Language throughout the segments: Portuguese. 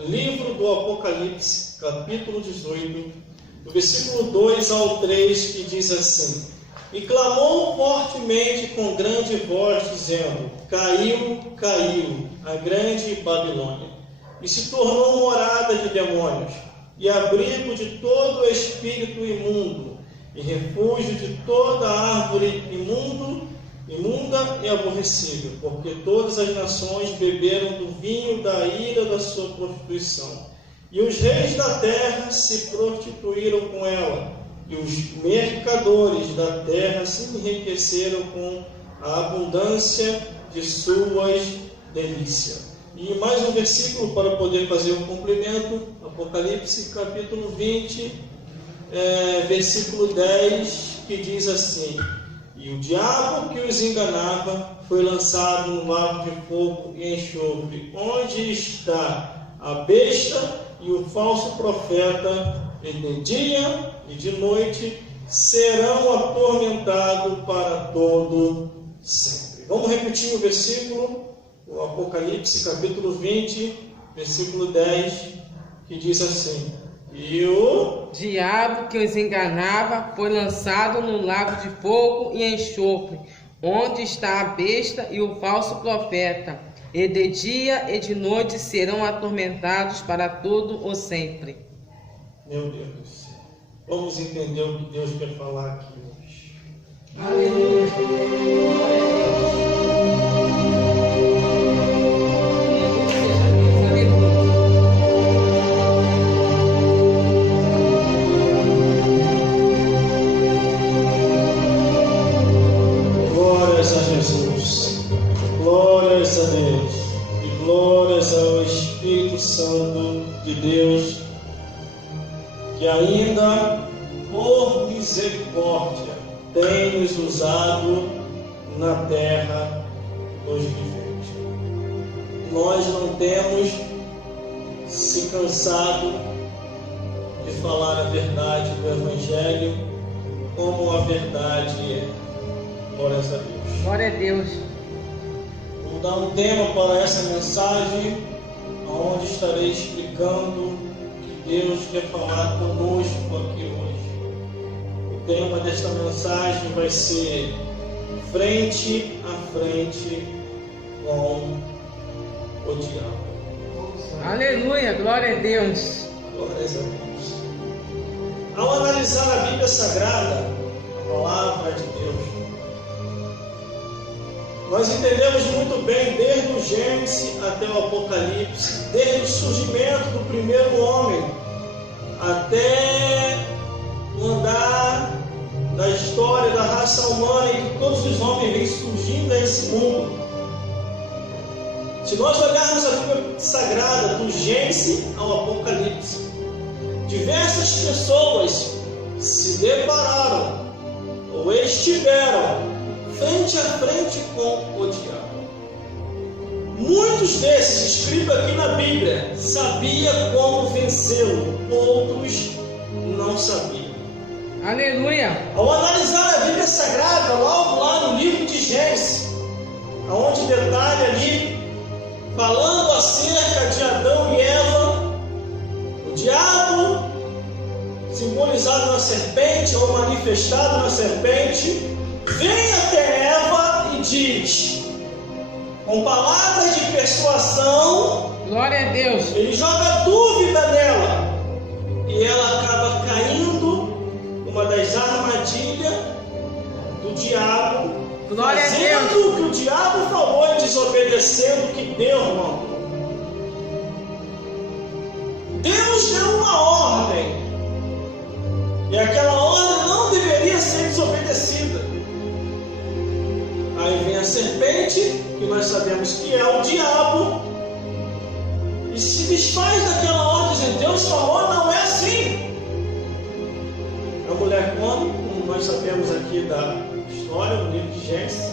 Livro do Apocalipse, capítulo 18, do versículo 2 ao 3, que diz assim: E clamou fortemente com grande voz, dizendo: Caiu, caiu a grande Babilônia, e se tornou morada de demônios, e abrigo de todo espírito imundo, e refúgio de toda árvore imunda e aborrecível, porque todas as nações beberam do vinho da ira da sua prostituição, e os reis da terra se prostituíram com ela, e os mercadores da terra se enriqueceram com a abundância de suas delícias. E mais um versículo para poder fazer o complemento, Apocalipse capítulo 20, versículo 10, que diz assim: E o diabo que os enganava foi lançado no lago de fogo e enxofre, onde está a besta e o falso profeta, e de dia e de noite serão atormentados para todo sempre. Vamos repetir o versículo, o Apocalipse capítulo 20, versículo 10, que diz assim: E o diabo que os enganava foi lançado no lago de fogo e enxofre, onde está a besta e o falso profeta, e de dia e de noite serão atormentados para todo o sempre. Meu Deus do céu. Vamos entender o que Deus quer falar aqui hoje. Aleluia. Glórias a Jesus. Glórias a Deus. E glórias ao Espírito Santo de Deus, que ainda, por misericórdia, tem nos usado na terra dos viventes. Nós não temos se cansado de falar a verdade do Evangelho como a verdade é. Glórias a Deus. Glória a Deus. Vou dar um tema para essa mensagem, onde estarei explicando Deus quer falar conosco aqui hoje. O tema desta mensagem vai ser frente a frente com o diabo. Aleluia, glória a Deus. Glórias a Deus. Ao analisar a Bíblia Sagrada, a palavra de Deus, nós entendemos muito bem, desde o Gênesis até o Apocalipse, desde o surgimento do primeiro homem até o andar da história da raça humana, em que todos os homens vêm surgindo nesse mundo. Se nós olharmos a Bíblia Sagrada, do Gênesis ao Apocalipse, diversas pessoas se depararam ou estiveram frente a frente com o diabo. Muitos desses, escritos aqui na Bíblia, sabiam como vencê-lo, outros não sabiam. Aleluia. Ao analisar a Bíblia Sagrada, logo lá no livro de Gênesis, onde detalha ali, falando acerca de Adão e Eva, o diabo, simbolizado na serpente ou manifestado na serpente, vem até Eva e diz, com palavras de persuasão, glória a Deus, ele joga dúvida nela, e ela acaba caindo numa das armadilhas do diabo, glória a Deus, fazendo o que o diabo falou e desobedecendo o que Deus mandou. Deus deu uma ordem, e aquela ordem não deveria ser desobedecida. Aí vem a serpente, que nós sabemos que é o diabo, e se desfaz daquela ordem, dizendo: Deus falou, não é assim. A mulher come, como nós sabemos aqui da história, no livro de Gênesis,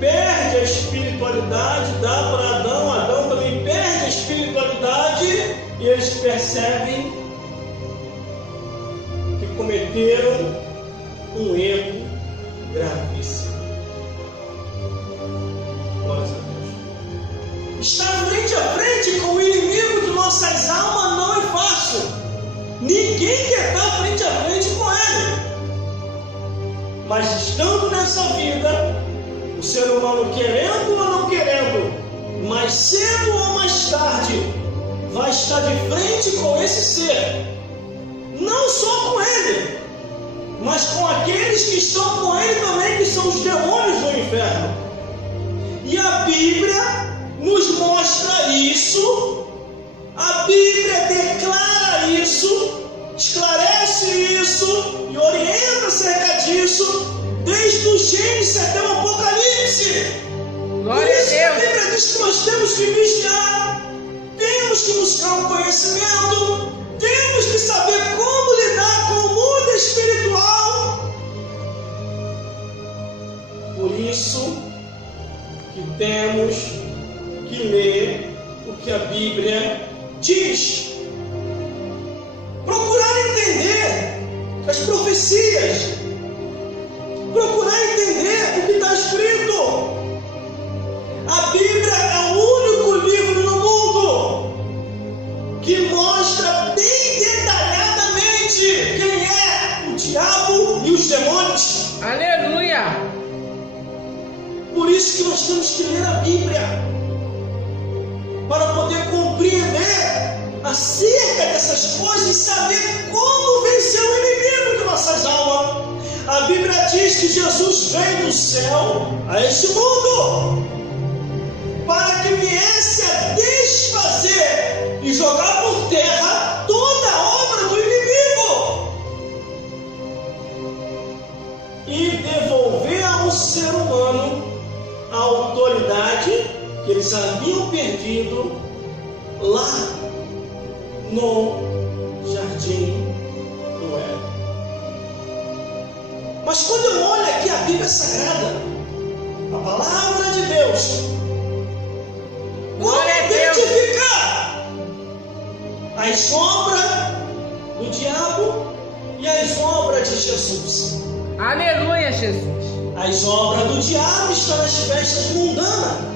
perde a espiritualidade, dá para Adão, Adão também perde a espiritualidade, e eles percebem que cometeram um erro gravíssimo. Glórias a Deus. Está frente a frente com o inimigo Mas estando nessa vida, o ser humano querendo ou não querendo, mais cedo ou mais tarde, vai estar de frente com esse ser. Não só com ele, mas com aqueles que estão com ele também, que são os demônios do inferno. E a Bíblia nos mostra isso, a Bíblia declara isso, esclarece isso e orienta acerca disso, desde o Gênesis até o Apocalipse. Por isso que a Bíblia diz que nós temos que vigiar, temos que buscar um conhecimento, temos que saber como lidar com o mundo espiritual. Por isso que temos que ler o que a Bíblia diz. Procurar entender as profecias. Procurar entender o que está escrito. A Bíblia é o único livro no mundo que mostra bem detalhadamente quem é o diabo e os demônios. Aleluia! Por isso que nós temos que ler a Bíblia, para poder compreender acerca dessas coisas e saber como vencer o inimigo de nossas almas. A Bíblia diz que Jesus veio do céu a este mundo para que viesse a desfazer e jogar por terra toda a obra do inimigo e devolver ao ser humano a autoridade que eles haviam perdido lá no jardim do Éden. Mas quando eu olho aqui a Bíblia Sagrada, a palavra de Deus, como identificar as obras do diabo e as obras de Jesus? Aleluia, Jesus! As obras do diabo estão nas festas mundanas.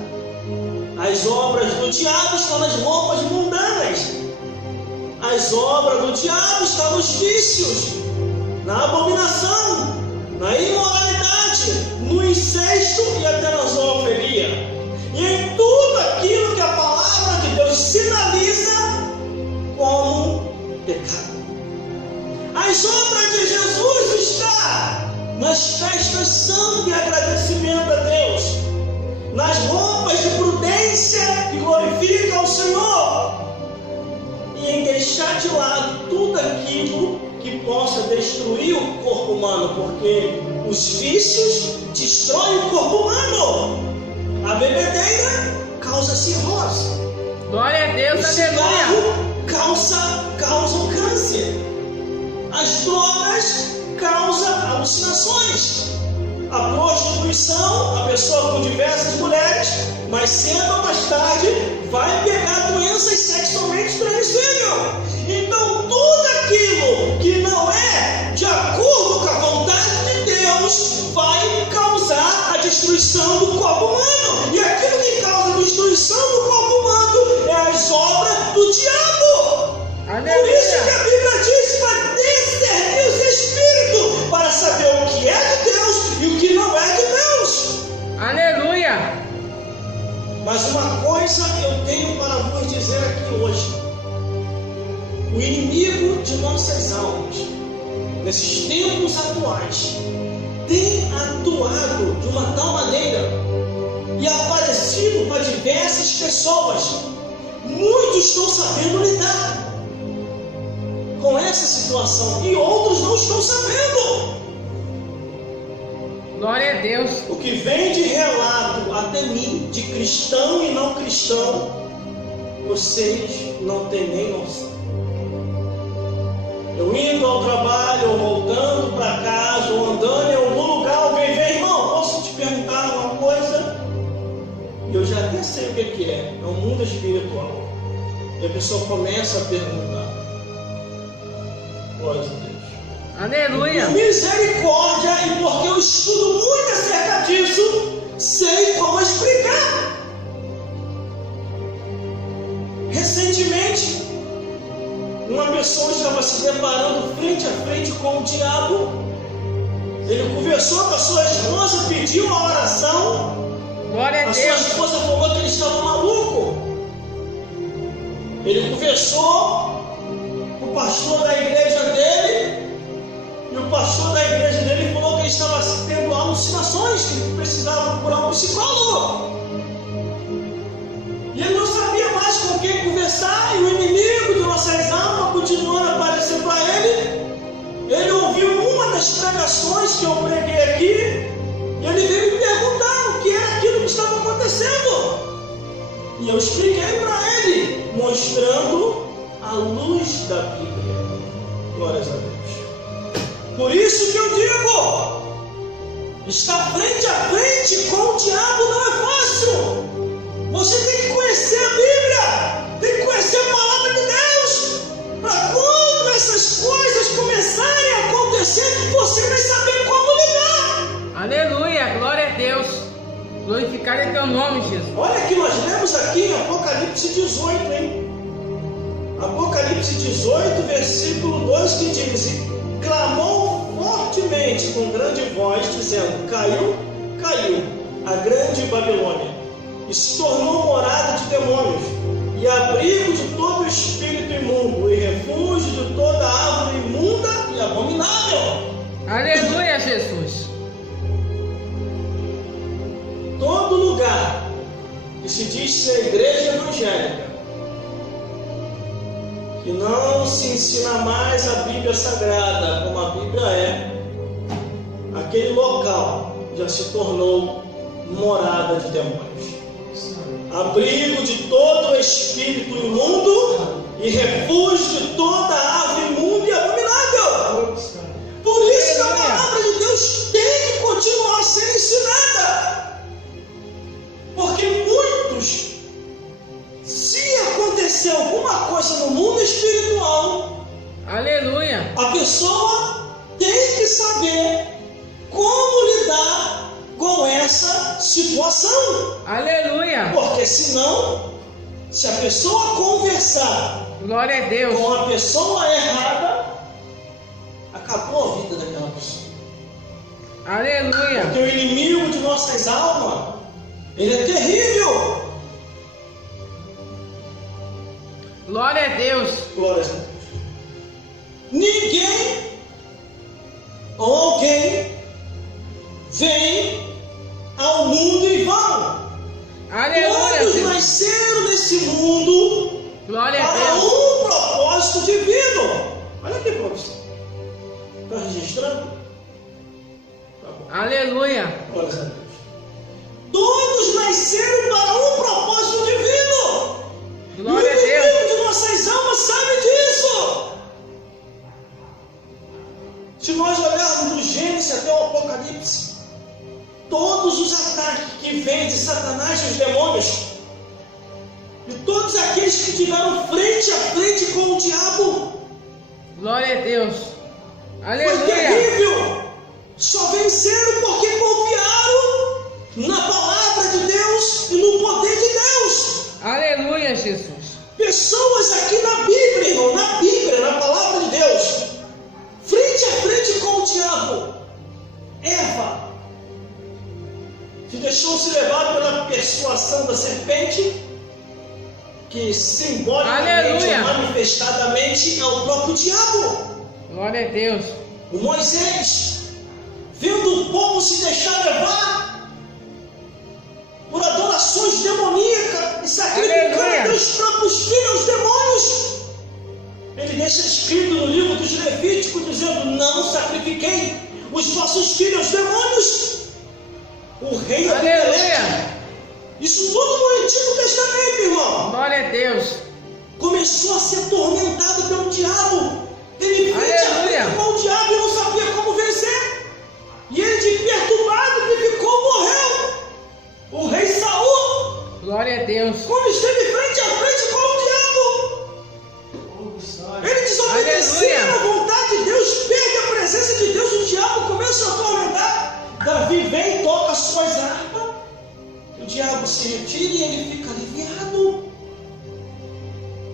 As obras do diabo estão nas roupas mundanas. As obras do diabo estão nos vícios, na abominação, na imoralidade, no incesto e até na zoofilia. E em tudo aquilo que a palavra de Deus sinaliza como pecado. As obras de Jesus estão nas festas santo e agradecimento a Deus, nas roupas de prudência que glorificam ao Senhor, e em deixar de lado tudo aquilo que possa destruir o corpo humano, porque os vícios destroem o corpo humano. A bebedeira causa cirrose. Glória a Deus, o aleluia! Causa o câncer. As drogas causam alucinações. A prostituição, a pessoa com diversas mulheres, mais cedo ou mais tarde vai pegar doenças sexualmente transmissíveis. Então tudo aquilo que não é de acordo com a vontade de Deus vai causar a destruição do corpo humano. E aquilo que causa a destruição do corpo humano é as obras do diabo. Aleluia. Por isso que a Bíblia diz para discernir os espíritos, para saber o que é de Deus e o que não é de Deus. Aleluia. Mas uma coisa eu tenho para vos dizer aqui hoje: o inimigo de nossas almas, nesses tempos atuais, tem atuado de uma tal maneira e aparecido para diversas pessoas. Muitos estão sabendo lidar com essa situação e outros não estão sabendo. Glória a Deus. O que vem de relato até mim, de cristão e não cristão, vocês não têm nem noção. Eu indo ao trabalho, ou voltando para casa, ou andando em algum lugar, alguém vem: irmão, posso te perguntar uma coisa? E eu já até sei o que é. É um mundo espiritual. E a pessoa começa a perguntar. Glória a Deus. Aleluia. Por misericórdia, e porque eu estudo muito acerca disso, sei como explicar. Recentemente, uma pessoa estava se deparando frente a frente com o diabo, Ele conversou com a sua esposa, pediu a oração. Glória a A sua Deus. esposa falou que ele estava maluco. Ele conversou com o pastor da igreja dele. E o pastor da igreja dele falou que ele estava tendo alucinações, que ele precisava procurar um psicólogo. E ele não sabia mais com quem conversar. E o inimigo de nossas almas continuando a aparecer para ele. Ele ouviu uma das pregações que eu preguei aqui. E ele veio me perguntar o que era aquilo que estava acontecendo. E eu expliquei para ele, mostrando a luz da Bíblia. Glórias a Deus. Por isso que eu digo, estar frente a frente com o diabo não é fácil. Você tem que conhecer a Bíblia, tem que conhecer a palavra de Deus, para quando essas coisas começarem a acontecer, você vai saber como lidar. Aleluia, glória a Deus. Glorificado é teu nome, Jesus. Olha que nós lemos aqui em Apocalipse 18, hein? Apocalipse 18, versículo 2, que diz: e clamou fortemente com grande voz, dizendo: caiu, caiu a grande Babilônia, e se tornou morada de demônios, e abrigo de todo espírito imundo, e refúgio de toda árvore imunda e abominável. Aleluia, Jesus. Todo lugar que se diz ser igreja evangélica, que não se ensina mais a Bíblia Sagrada como a Bíblia é, aquele local já se tornou morada de demônios, abrigo de todo espírito imundo e refúgio de toda árvore imunda e abominável. Por isso que a palavra de Deus tem que continuar a ser ensinada. Porque muitos, se acontecer alguma coisa no mundo espiritual, Aleluia. a pessoa tem que saber como lidar com essa situação. Aleluia. Porque senão, se a pessoa conversar Glória a Deus. com a pessoa errada, acabou a vida daquela pessoa. Aleluia. Porque o inimigo de nossas almas, ele é terrível. Glória a Deus. Glória a Deus. Ninguém ou alguém vem ao mundo em vão. Aleluia. Todos Jesus. nasceram nesse mundo Glória a para Deus. um propósito divino. Olha aqui, professor. Está registrando? Tá bom. Aleluia. Glória a Deus. Todos nasceram para um propósito divino. Glória a E o Deus. inimigo de nossas almas sabe disso. Se nós olharmos do Gênesis até o Apocalipse, todos os ataques que vêm de Satanás e os demônios, e todos aqueles que tiveram frente a frente com o diabo, Glória a Deus. foi Aleluia. terrível. Só venceram porque confiaram na palavra de Deus e no poder de Deus. Aleluia, Jesus. Pessoas aqui na Bíblia, irmão, na Bíblia, na palavra de Deus, frente a frente com o diabo. Eva, que deixou-se levar pela persuasão da serpente, que simbolicamente, Aleluia. manifestadamente, é o próprio diabo. Glória a Deus. O Moisés, vendo o povo se deixar levar por adorações demoníacas e sacrificando Aleluia. os próprios filhos aos demônios, ele deixa escrito no livro dos Levíticos, dizendo: não sacrifiquei os vossos filhos aos demônios. O rei Abimeleque, Aleluia. isso tudo no Antigo Testamento, irmão, Glória a Deus. começou a ser atormentado pelo diabo. Ele frente a Aleluia. frente com o diabo e não sabia como vencer. E ele, de perturbado que ficou, morreu. O rei Saul, Glória a Deus. quando esteve frente a frente com o diabo, ele desobedeceu Aleluia. à vontade de Deus, perde a presença de Deus, o diabo começa a atormentar. Davi vem, toca as suas harpas, o diabo se retira e ele fica aliviado.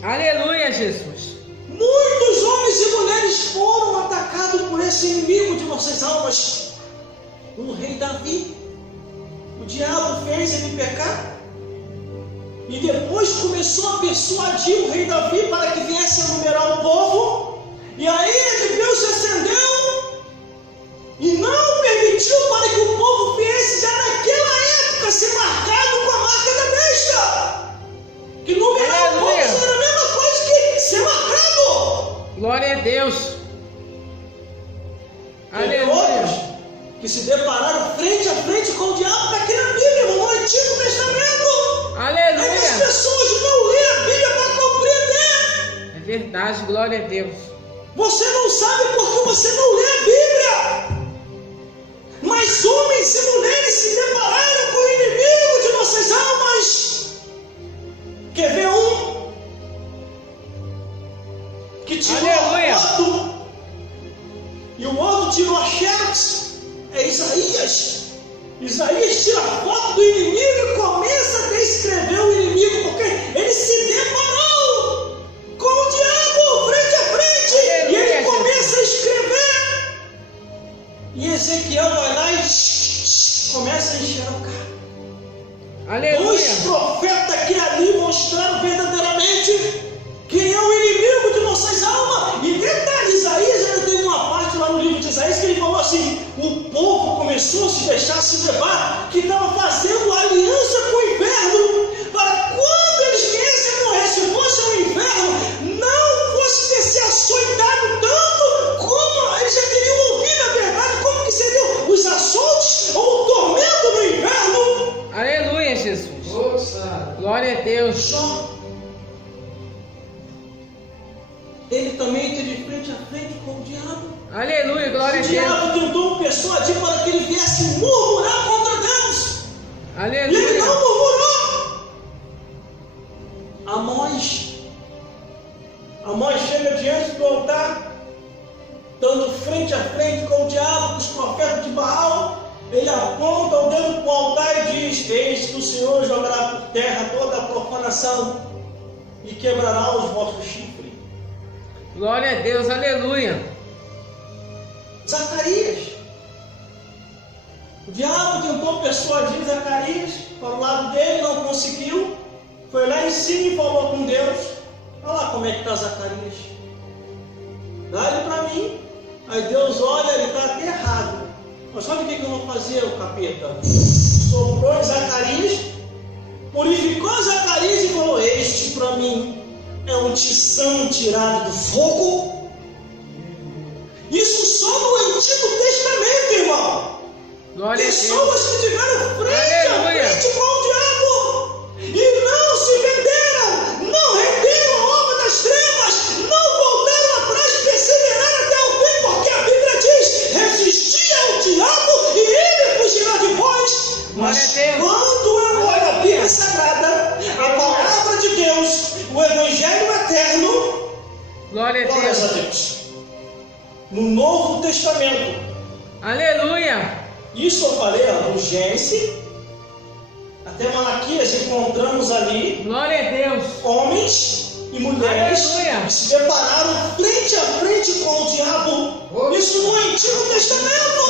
Aleluia, Jesus. Muitos homens e mulheres foram atacados por esse inimigo de nossas almas. o rei Davi. O diabo fez ele pecar. E depois começou a persuadir o rei Davi para que viesse a numerar o povo. E a ira de Deus se acendeu e não permitiu para que o povo viesse já naquela época ser marcado com a marca da besta. Que numerar o povo era a mesma coisa que ser marcado. Glória a Deus. Teve outros que se depararam frente a frente com o diabo, está aqui na Bíblia, irmão, no Antigo Testamento. Aleluia. É que as pessoas não lêem a Bíblia para compreender. É verdade, glória a Deus. Você não sabe porque você não lê a Bíblia. Mas homens e mulheres se depararam com o inimigo de nossas almas. Quer ver um que tirou a foto e o outro tirou a xerox? É Isaías. Isaías tira a foto do inimigo e começa a descrever o inimigo, porque ele se deparou com o diabo frente a frente. Aleluia. E ele começa a escrever. E Ezequiel vai lá e começa a enxergar. Aleluia. Dois profetas que ali mostraram verdadeiramente quem é o inimigo de nossas almas. E detalhe, Isaías ainda tem uma parte lá no livro de Isaías que ele falou assim: o povo começou a se deixar se levar, que estava fazendo aliança com o inferno, para quando eles viessem a morrer, se fosse o inferno, não fosse ter se açoitado tanto como eles já teriam ouvido a verdade, como que seriam os açoites ou o tormento do inferno. Aleluia, Jesus. Glória a Deus. Só ele também teve frente a frente com o diabo. Aleluia, glória a O Deus. diabo tentou persuadir para que ele viesse murmurar contra Deus. Aleluia. E ele não murmurou. Amós chega diante do altar, dando frente a frente com o diabo, os profetas de Baal. Ele aponta o dedo para o altar e diz: eis que o Senhor jogará por terra toda a profanação e quebrará os vossos chifres. Glória a Deus, aleluia. Zacarias. O diabo tentou persuadir Zacarias para o lado dele, não conseguiu. Foi lá em cima e falou com Deus: olha lá como é que está Zacarias. Dá ele para mim. Aí Deus olha, ele está até errado. Mas sabe o que eu vou fazer, o capeta? Soprou em Zacarias, purificou Zacarias e falou: este para mim é um tição tirado do fogo. Isso só no Antigo Testamento, irmão. Glória Pessoas que tiveram frente a frente com o diabo e não se venderam, não renderam a obra das trevas, não voltaram atrás, perseveraram até o fim, porque a Bíblia diz: resistia ao diabo e ele fugirá de vós. Mas quando eu olho a Bíblia Sagrada, a palavra de Deus, o Evangelho eterno, glória a Deus, no Novo Testamento, aleluia. Isso eu falei no Gênesis, até Malaquias encontramos ali, glória a Deus, homens e mulheres que se depararam frente a frente com o diabo. Isso no Antigo Testamento.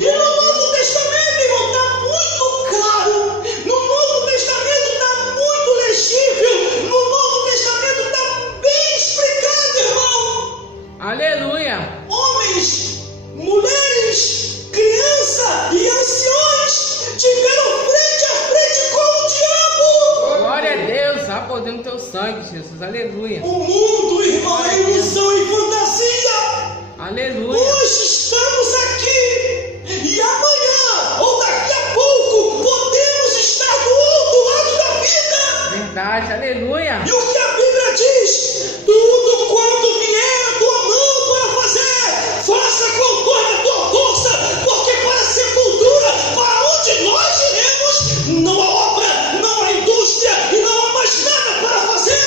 E no Novo Testamento, irmão, está muito claro. No Novo Testamento está muito legível. No Novo Testamento está bem explicado, irmão. Aleluia. Homens, mulheres, crianças e anciões tiveram frente a frente com o diabo. Glória a Deus, há poder no teu sangue, Jesus. Aleluia. O mundo, irmão, é ilusão e fantasia. Aleluia. Hoje estamos aqui e amanhã ou daqui a pouco podemos estar do outro lado da vida. Verdade, aleluia. E o que a Bíblia diz: tudo quanto vier a tua mão para fazer, faça conforme a tua força, porque para a sepultura, para onde nós iremos, não há obra, não há indústria e não há mais nada para fazer.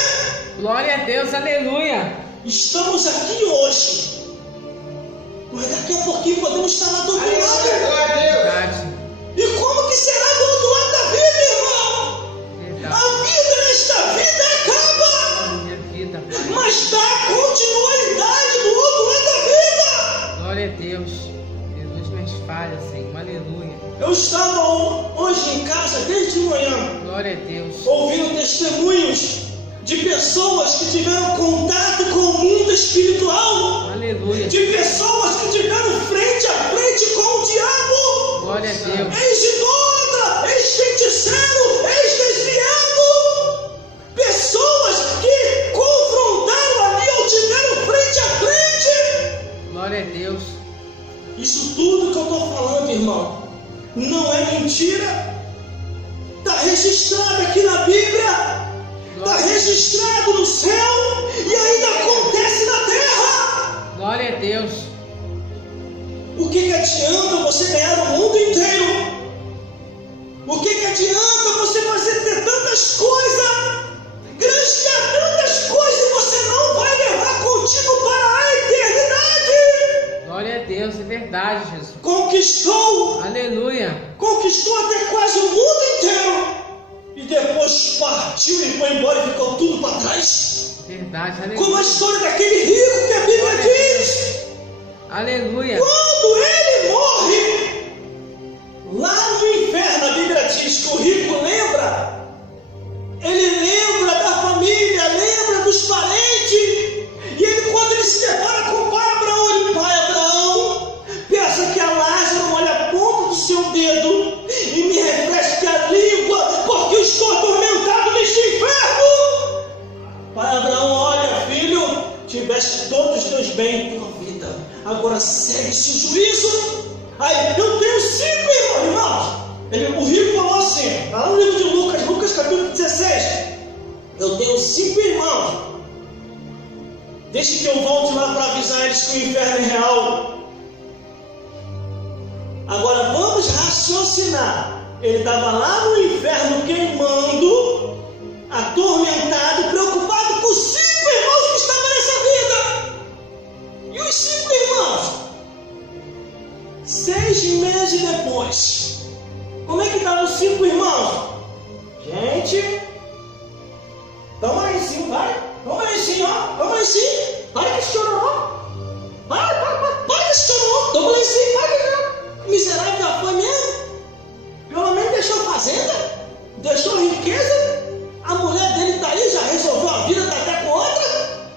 Glória a Deus, aleluia. Estamos aqui hoje, mas daqui a pouquinho podemos estar lá do outro lado. Verdade. E como que será do outro lado da vida, irmão? Verdade. A vida nesta vida acaba, Minha vida. mas dá continuidade do outro lado da vida. Glória a Deus. Jesus nas falhas, Senhor. Aleluia. Eu estava hoje em casa desde manhã, Glória a Deus. ouvindo testemunhos de pessoas que tiveram contato com o mundo espiritual, Aleluia. de pessoas que tiveram frente a frente com o diabo, Glória a Deus. ex-idólatra, ex-feiticeiro, ex-desviado, pessoas que confrontaram ali ou tiveram frente a frente. Glória a Deus. Isso tudo que eu estou falando, irmão, não é mentira. Está registrado aqui na Bíblia, está registrado no céu e ainda acontece na terra. Glória a Deus. O que adianta você ganhar o mundo inteiro? O que adianta você ter tantas coisas, granjear tantas coisas e você não vai levar contigo para a eternidade? Glória a Deus, é verdade, Jesus. Conquistou até quase o mundo inteiro e depois partiu e foi embora e ficou tudo para trás. Verdade, aleluia. Como a história daquele rico que a Bíblia diz. Aleluia. Quando ele morre, lá no inferno, a Bíblia diz que o rico lembra. Ele lembra da família, lembra dos parentes. E ele, quando ele se depara com o pai Abraão, ele, pai Abraão, peça que a Lázaro molhe a ponta do seu dedo e me refresque a língua, porque eu estou atormentado neste inferno. Pai Abraão, olha, filho, tiveste todos os teus bens em tua vida, agora segue-se o juízo. Aí, eu tenho 5 irmãos. O rico falou assim, está lá no livro de Lucas capítulo 16. Eu tenho 5 irmãos. Deixe que eu volte lá para avisar eles que o inferno é real. Agora vamos raciocinar. Ele estava lá no inferno queimando, atormentado, preocupado com os 5 irmãos que estavam nessa vida. E os 5 irmãos, 6 meses depois, como é que estavam os 5 irmãos? Gente, toma aí sim, vai. Toma aí sim, ó. Toma aí sim. Para que chorou. Para que chorou. Toma aí sim, para que chorou. Miserável já foi mesmo. Pelo menos deixou fazenda, deixou riqueza. A mulher dele está aí, já resolveu a vida, está até com outra.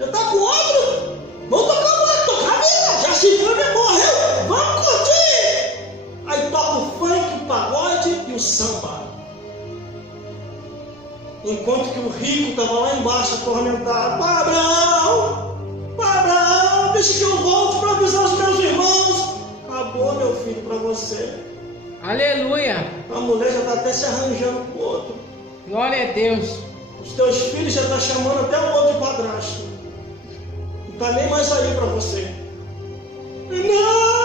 Já está com outro. Vamos tocar a vida. Já se foi, morreu. Vamos curtir. Aí toca o funk, o pagode e o samba. Enquanto que o rico estava lá embaixo atormentado. Pai Abraão, deixa que eu volte para avisar os meus irmãos. Acabou, meu filho, para você. Aleluia. A mulher já está até se arranjando com o outro. Glória a Deus. Os teus filhos já estão chamando até o outro de padrasto. Não está nem mais aí para você. Não.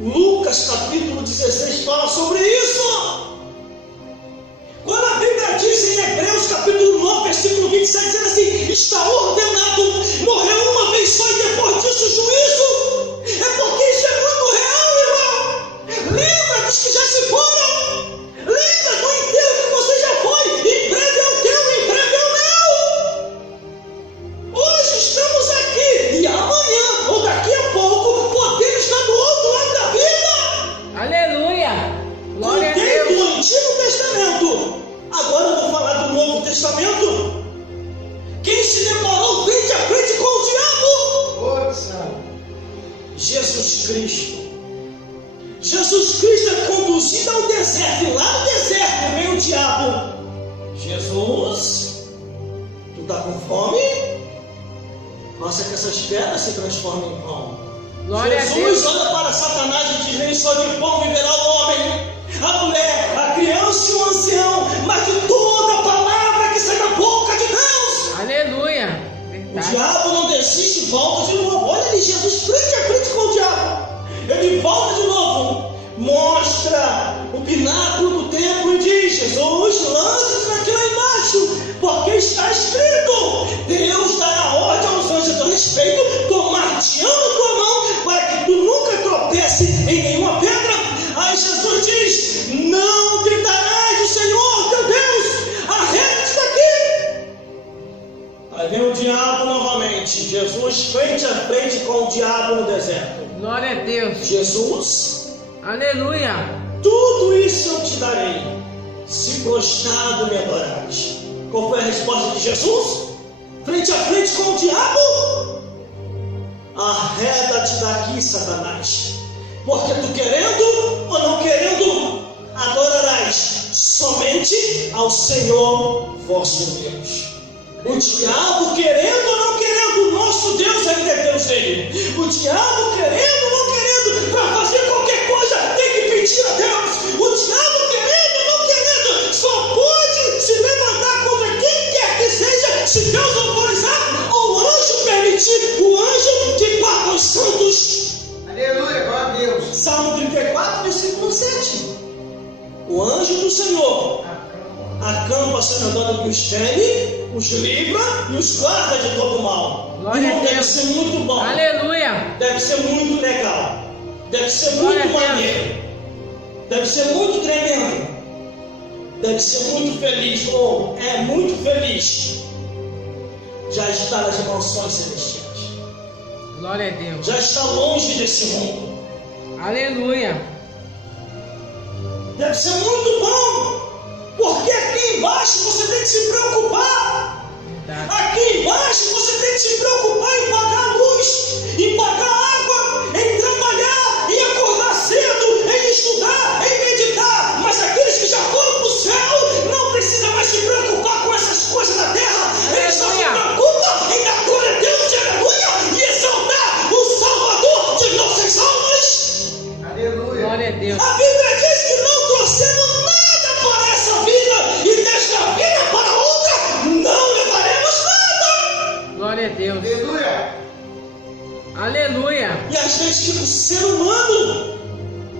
Lucas capítulo 16 fala sobre isso. Quando a Bíblia diz em Hebreus capítulo 9, versículo 27, dizendo assim: está ordenado morrer uma vez só e depois disso o juízo. É porque isso é muito real, irmão. Lembra dos que já se foram. Lembra do enterro que você já foi. Em breve é o teu, em breve é o meu. Hoje estamos aqui e amanhã ou daqui a pouco podemos estar do outro lado da vida. Aleluia. Glória a Contei Deus. do Antigo Testamento. Agora eu vou falar do Novo Testamento. Quem se deparou frente a frente com o diabo? Jesus Cristo. Jesus Cristo é conduzido ao deserto. E lá no deserto vem o diabo. Jesus, tu está com fome? Faça que essas pedras se transformem em pão. Glória a Deus. Jesus olha para Satanás e diz: nem só de pão viverá o homem, a mulher, a criança e o ancião, mas de toda a palavra que sai da boca de Deus. Aleluia. O Verdade. diabo não desiste, volta de novo. Olha ali, Jesus frente a frente com o diabo. Ele volta de novo, mostra o pináculo do templo e diz: Jesus, lança-se daqui lá embaixo, porque está escrito: Deus dará ordem aos anjos a teu respeito, tomar-te-ão tua mão, para que tu nunca tropece em nenhuma pedra. Aí Jesus diz: não gritarás do Senhor teu Deus, arreda-te daqui. Aí vem o diabo novamente. Jesus frente a frente com o diabo no deserto. Glória a Deus. Jesus, Aleluia. tudo isso eu te darei, se prostrado me adorares. Qual foi a resposta de Jesus? Frente a frente com o diabo: arreda-te daqui, Satanás, porque tu querendo ou não querendo, adorarás somente ao Senhor vosso Deus. O diabo querendo ou não querendo, o nosso Deus ainda é Deus dele. O diabo querendo ou não querendo, para fazer qualquer coisa tem que pedir a Deus. O diabo querendo ou não querendo, só pode se levantar contra quem quer que seja, se Deus autorizar ou o anjo permitir, o anjo que guarda os santos. Aleluia, glória a Deus. Salmo 34, versículo 7. O anjo do Senhor acampa-se ao redor dos fere, os livra e os guarda de todo mal. Glória a Deve Deus. ser muito bom. Aleluia. Deve ser muito legal. Deve ser Glória muito a Deus. maneiro. Deve ser muito tremendo. Deve ser muito feliz. Ou é muito feliz. Já está nas mansões celestiais. Glória a Deus. Já está longe desse mundo. Aleluia. Deve ser muito bom. Porque aqui embaixo você tem que se preocupar. Verdade. Aqui embaixo você tem que se preocupar em pagar a luz, em pagar a água, em trabalhar, em acordar cedo, em estudar, em meditar. Mas aqueles que já foram para o céu não precisam mais se preocupar com essas coisas da terra. Eles só se preocupam em dar glória a Deus de aleluia e exaltar o Salvador de nossas almas. Aleluia. Glória a Deus. A Bíblia diz que não trouxemos nada para essa vida e desta vida para outra não levaremos nada. Glória a Deus. Aleluia. Aleluia. E às vezes fica o ser humano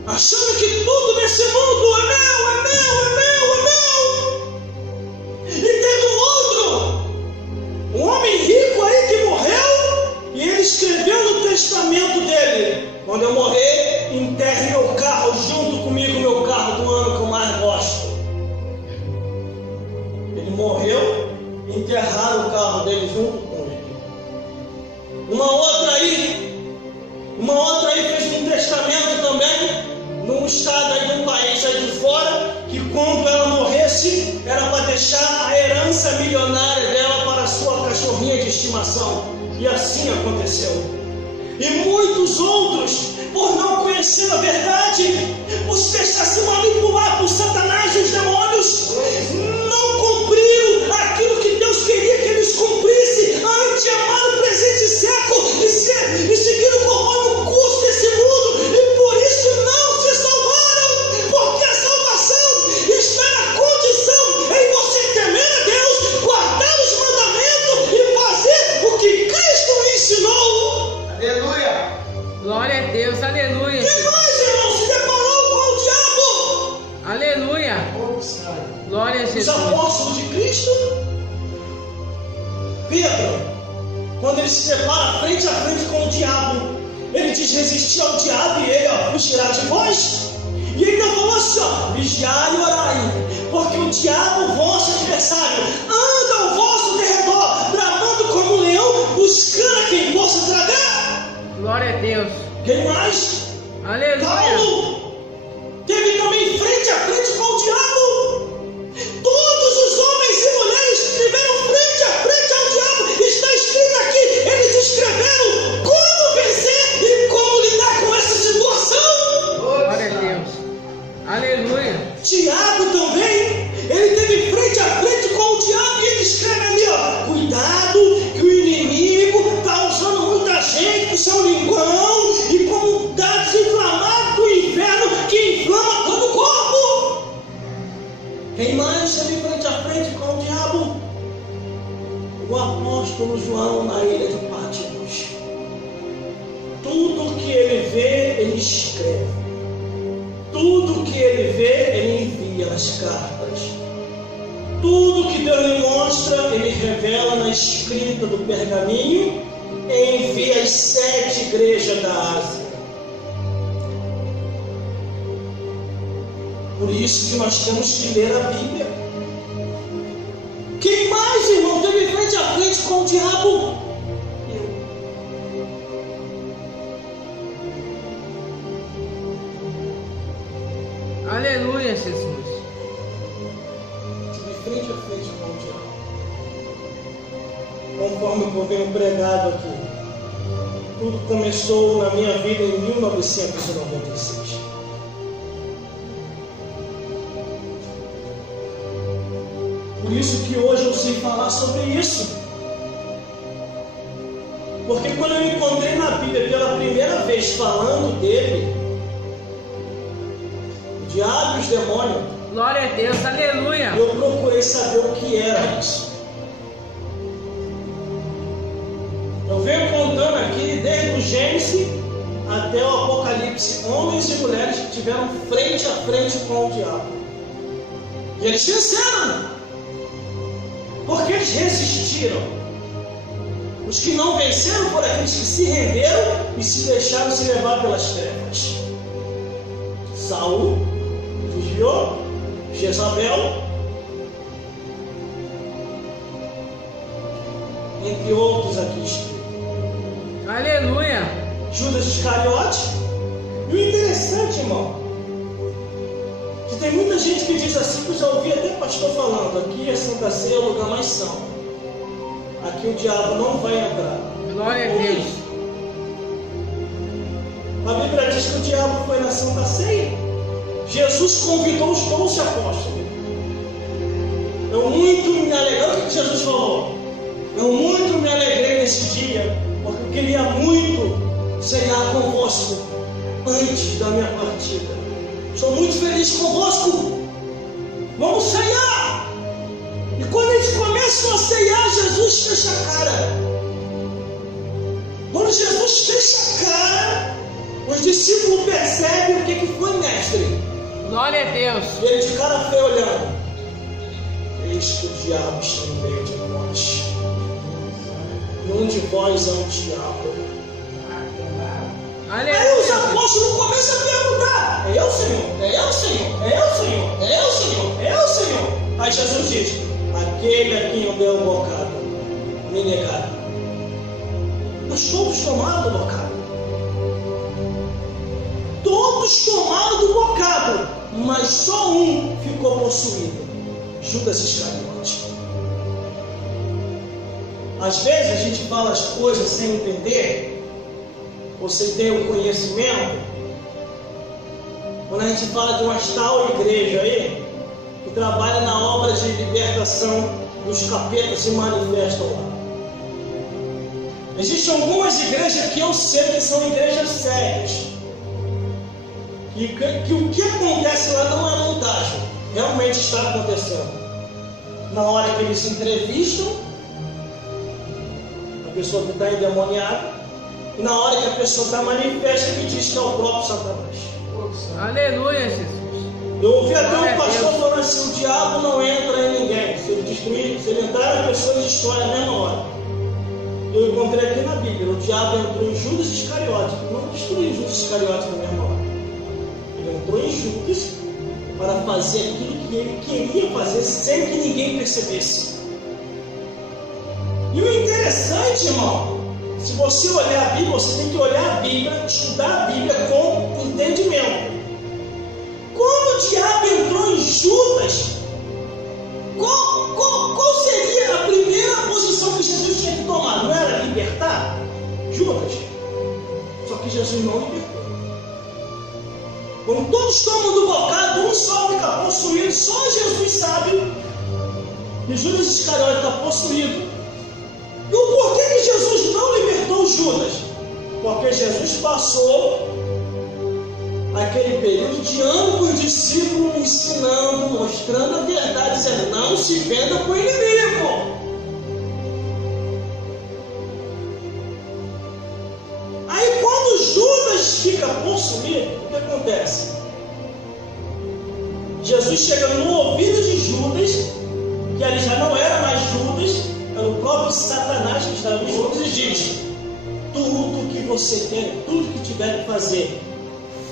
achando que tudo nesse mundo é meu, é meu, é meu, é meu. E teve um outro, um homem rico aí que morreu, e ele escreveu no testamento dele: quando eu morrer, enterre meu carro junto comigo, meu carro do ano que eu mais gosto. Ele morreu, enterraram o carro dele junto com ele. Uma outra aí fez um testamento também, num estado aí de um país aí de fora, que quando ela morresse, era para deixar a herança milionária dela para a sua cachorrinha de estimação. E assim aconteceu. E muitos outros, por não conhecer a verdade, por se deixar se manipular por Satanás e os demônios, não cumpriram aquilo que Deus queria que eles cumprissem antes de amar o presente século e seguir conforme o curso desse mundo, e por isso não se salvaram, porque a salvação está na condição em você temer a Deus, guardar os mandamentos e fazer o que Cristo lhe ensinou. Aleluia. Glória a Deus. Aleluia. Quem mais, irmão, se deparou com o diabo? Aleluia. Glória a Os Jesus. apóstolos de Cristo? Pedro, quando ele se depara frente a frente com o diabo, ele diz: resistir ao diabo e ele fugirá de vós. E ele ainda falou assim: vigiai e orai, porque o diabo, vosso adversário, anda ao vosso derredor, bramando como um leão, buscando a quem possa tragar. Glória a Deus. Quem mais? Aleluia. Paulo teve também frente a frente com o diabo. Todos os homens e mulheres tiveram frente a frente ao diabo. Está escrito aqui, eles escreveram como vencer e como lidar com essa situação. Glória a Deus. Aleluia. Tiago também, ele teve frente a frente com o diabo e ele escreve ali: cuidado que o inimigo está usando muita gente com seu linguão e como dados inflamados do inferno que inflama todo o corpo. Quem mais teve frente a frente com o diabo? O apóstolo João na ilha de Patmos. Tudo que ele vê, ele escreve. Tudo que ele vê, ele envia nas cartas. Tudo que Deus lhe mostra, ele revela na escrita do pergaminho e envia às 7 igrejas da Ásia. Por isso que nós temos que ler a Bíblia. Quem mais, irmão, teve frente a frente com o diabo? Eu. frente a frente com o diabo. Conforme eu venho pregado aqui, tudo começou na minha vida em 1996. Por isso que hoje eu sei falar sobre isso. Porque quando eu encontrei na Bíblia pela primeira vez falando dele, o diabo e os demônios, Glória a Deus, aleluia. eu procurei saber o que era isso. Eu venho contando aqui desde o Gênesis até o Apocalipse, homens e mulheres que tiveram frente a frente com o diabo. E eles venceram, porque eles resistiram. Os que não venceram foram aqueles que se renderam e se deixaram se levar pelas trevas. Saul desviou, Jezabel, entre outros aqui. Aleluia. Judas Iscariote. E o interessante, irmão, que tem muita gente que diz assim, que eu já ouvi até pastor falando, aqui é Santa Ceia, é o lugar mais santo. Aqui o diabo não vai entrar. Glória a Deus. A Bíblia diz que o diabo foi na Santa Ceia. Jesus convidou os 12 apóstolos. Eu muito me alegrei. O que Jesus falou? Eu muito me alegrei nesse dia, porque eu queria muito ceiar convosco antes da minha partida. Estou muito feliz convosco. Vamos ceiar. E quando eles começam a ceiar, Jesus fecha a cara. Quando Jesus fecha a cara, os discípulos percebem o que foi, mestre. Glória a Deus. E ele de cara feia olhando. Eis que o diabo está no meio de nós. E um de vós é um diabo. Aleluia. Aí os apóstolos começam a perguntar: é eu, Senhor? É eu, Senhor? É eu, Senhor? É eu, Senhor? É eu, Senhor? Aí Jesus diz: aquele a quem eu dei um bocado, me negaram. Mas todos tomaram do bocado. Todos tomaram do bocado, mas só um ficou possuído: Judas Iscariote. Às vezes a gente fala as coisas sem entender. Você tem o conhecimento. Quando a gente fala de uma tal igreja aí, que trabalha na obra de libertação dos capetas se manifestam lá. Existem algumas igrejas que eu sei que são igrejas sérias. Que o que acontece lá não é montagem. Realmente está acontecendo. Na hora que eles entrevistam a pessoa que está endemoniada, e na hora que a pessoa está manifesta, que diz que é o próprio Satanás. Aleluia, Jesus. Eu ouvi até um pastor falando assim: o diabo não entra em ninguém. Se ele destruir, se ele entrar, a pessoa destrói na mesma hora. Eu encontrei aqui na Bíblia: o diabo entrou em Judas Iscariote, não destruiu Judas Iscariote na mesma hora. Ele entrou em Judas para fazer aquilo que ele queria fazer sem que ninguém percebesse. E o interessante, irmão, se você olhar a Bíblia, você tem que olhar a Bíblia, estudar a Bíblia com entendimento. Quando o diabo entrou em Judas, qual seria a primeira posição que Jesus tinha que tomar? Não era libertar Judas? Só que Jesus não libertou. Quando todos tomam do bocado, um só fica possuído. Só Jesus sabe que Judas Iscariote está possuído. E o porquê que Jesus não libertou Judas? Porque Jesus passou aquele período de anos com os discípulos ensinando, mostrando a verdade, dizendo: não se venda com o inimigo. Aí quando Judas fica possuído, o que acontece? Jesus chega no ouvido de Judas, que ali já não era mais Judas, era o próprio Satanás que estava em Judas, e diz: tudo que você quer, tudo que tiver que fazer,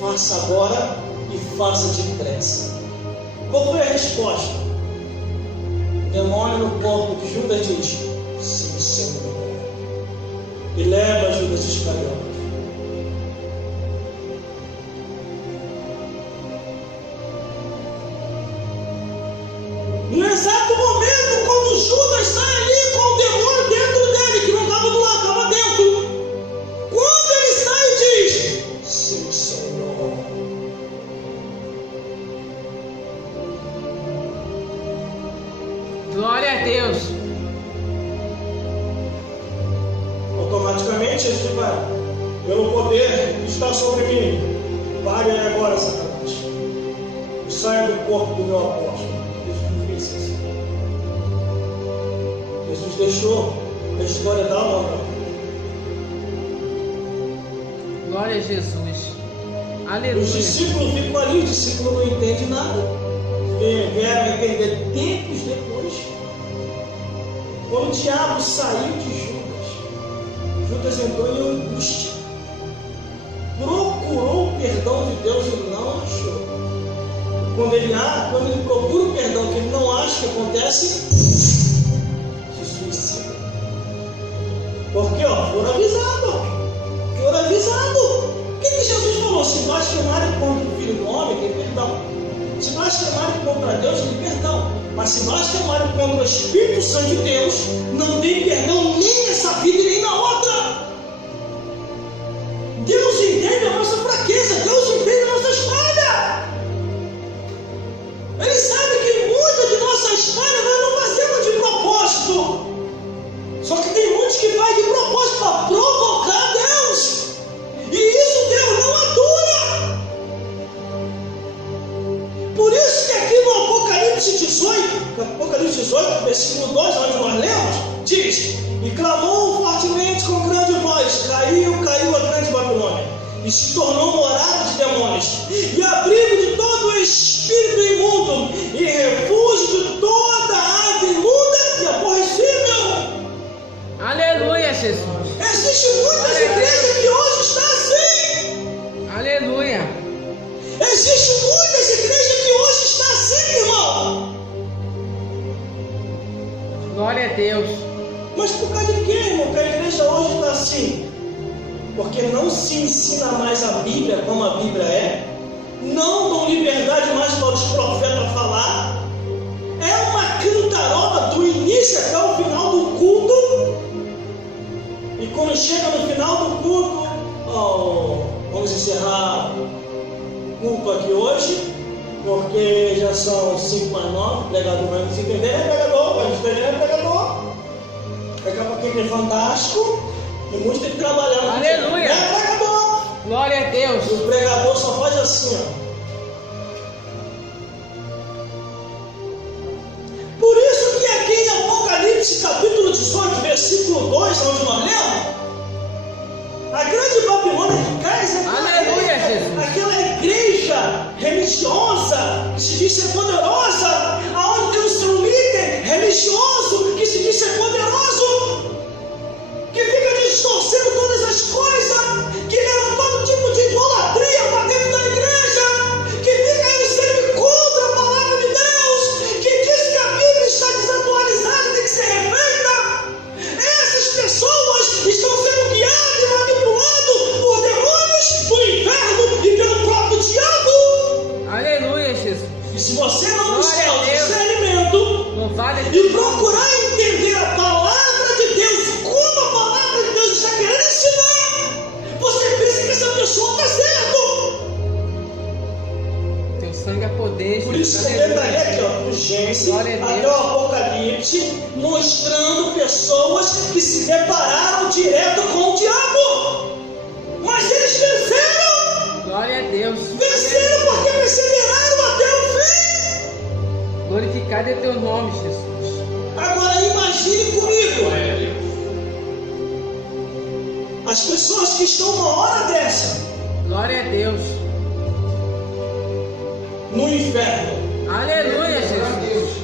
faça agora e faça depressa. Qual foi a resposta? O demônio no corpo de Judas diz: sim, Senhor. E leva Judas Iscariote. No exato Glória a Deus. Automaticamente Jesus vai, pelo poder que está sobre mim, pare agora, Satanás, e saia do corpo do meu apóstolo. Jesus não fez assim. Jesus deixou a história dar uma volta. Glória a Jesus. Os Aleluia. discípulos ficam ali, os discípulos não entendem nada. Vieram a entender tempos depois. Quando o diabo saiu de Judas entrou em angústia. Procurou o perdão de Deus e não achou. Quando ele procura o perdão que ele não acha, o que acontece? Se suicida. Porque foram avisados. Foram avisados. O que Jesus falou? Se blasfemarem contra o Filho do Homem, tem perdão. Se blasfemarem contra Deus, tem perdão. Mas se blasfemarem contra o Espírito Santo de Deus, não tem perdão nem nessa vida e nem na outra. Deus entende a nossa fraqueza, Deus entende a nossa falha. Ele sabe que muitas de nossas falhas nós não fazemos de propósito. Só que tem muitos que fazem de propósito para provocar Deus. E isso Deus não atura. Por isso que aqui no Apocalipse 18, versículo 2, onde nós lemos, diz: e clamou fortemente com grande voz, caiu a grande Babilônia, e se tornou morada de demônios, e abrigo de todo espírito imundo, e refúgio de toda ave imunda e aborrecível. Aleluia, Jesus. Existem muitas igrejas que hoje estão assim. Aleluia. Existem muitas igrejas que hoje estão assim, irmão. Glória a Deus. Mas por causa de quê, irmão? Que a igreja hoje está assim? Porque não se ensina mais a Bíblia como a Bíblia é. Não dão liberdade mais para os profetas falar. É uma cantarola do início até o final do culto. E quando chega no final do culto, vamos encerrar o culto aqui hoje, porque já são 5:09, o pregador vai nos entender, é pregador, vai nos entender, é pregador. Daqui a pouquinho é fantástico, e muitos têm que trabalhar. Aleluia. É pregador. Glória a Deus. O pregador só faz assim, Por isso que aqui em Apocalipse capítulo 18, versículo 2, onde nós lemos, a grande Babilônia que cai é aquela igreja religiosa que se diz ser poderosa, aonde tem o seu líder religioso que se diz ser poderoso, que fica distorcendo todas as coisas, que leva todo tipo de idolatria para dentro da igreja, que fica aí sempre contra a palavra de Deus, que diz que a Bíblia está desatualizada, tem que ser refeita. Essas pessoas estão sendo guiadas e manipuladas por demônios do inferno e pelo próprio diabo. Aleluia, Jesus. E se você não buscar o discernimento vale e procurar entender a palavra de Deus, como a palavra de Deus está querendo ensinar, você pensa que essa pessoa está certo. Teu sangue é poder. Por isso que eu detalhei aqui, do Gênesis até o Apocalipse, mostrando pessoas que se depararam direto com o diabo. Mas eles venceram. Glória a Deus. Venceram porque perseveraram até o fim. Glorificado é teu nome, Jesus. Agora imagine comigo. As pessoas que estão uma hora dessa. Glória a Deus. No inferno. Aleluia, Jesus.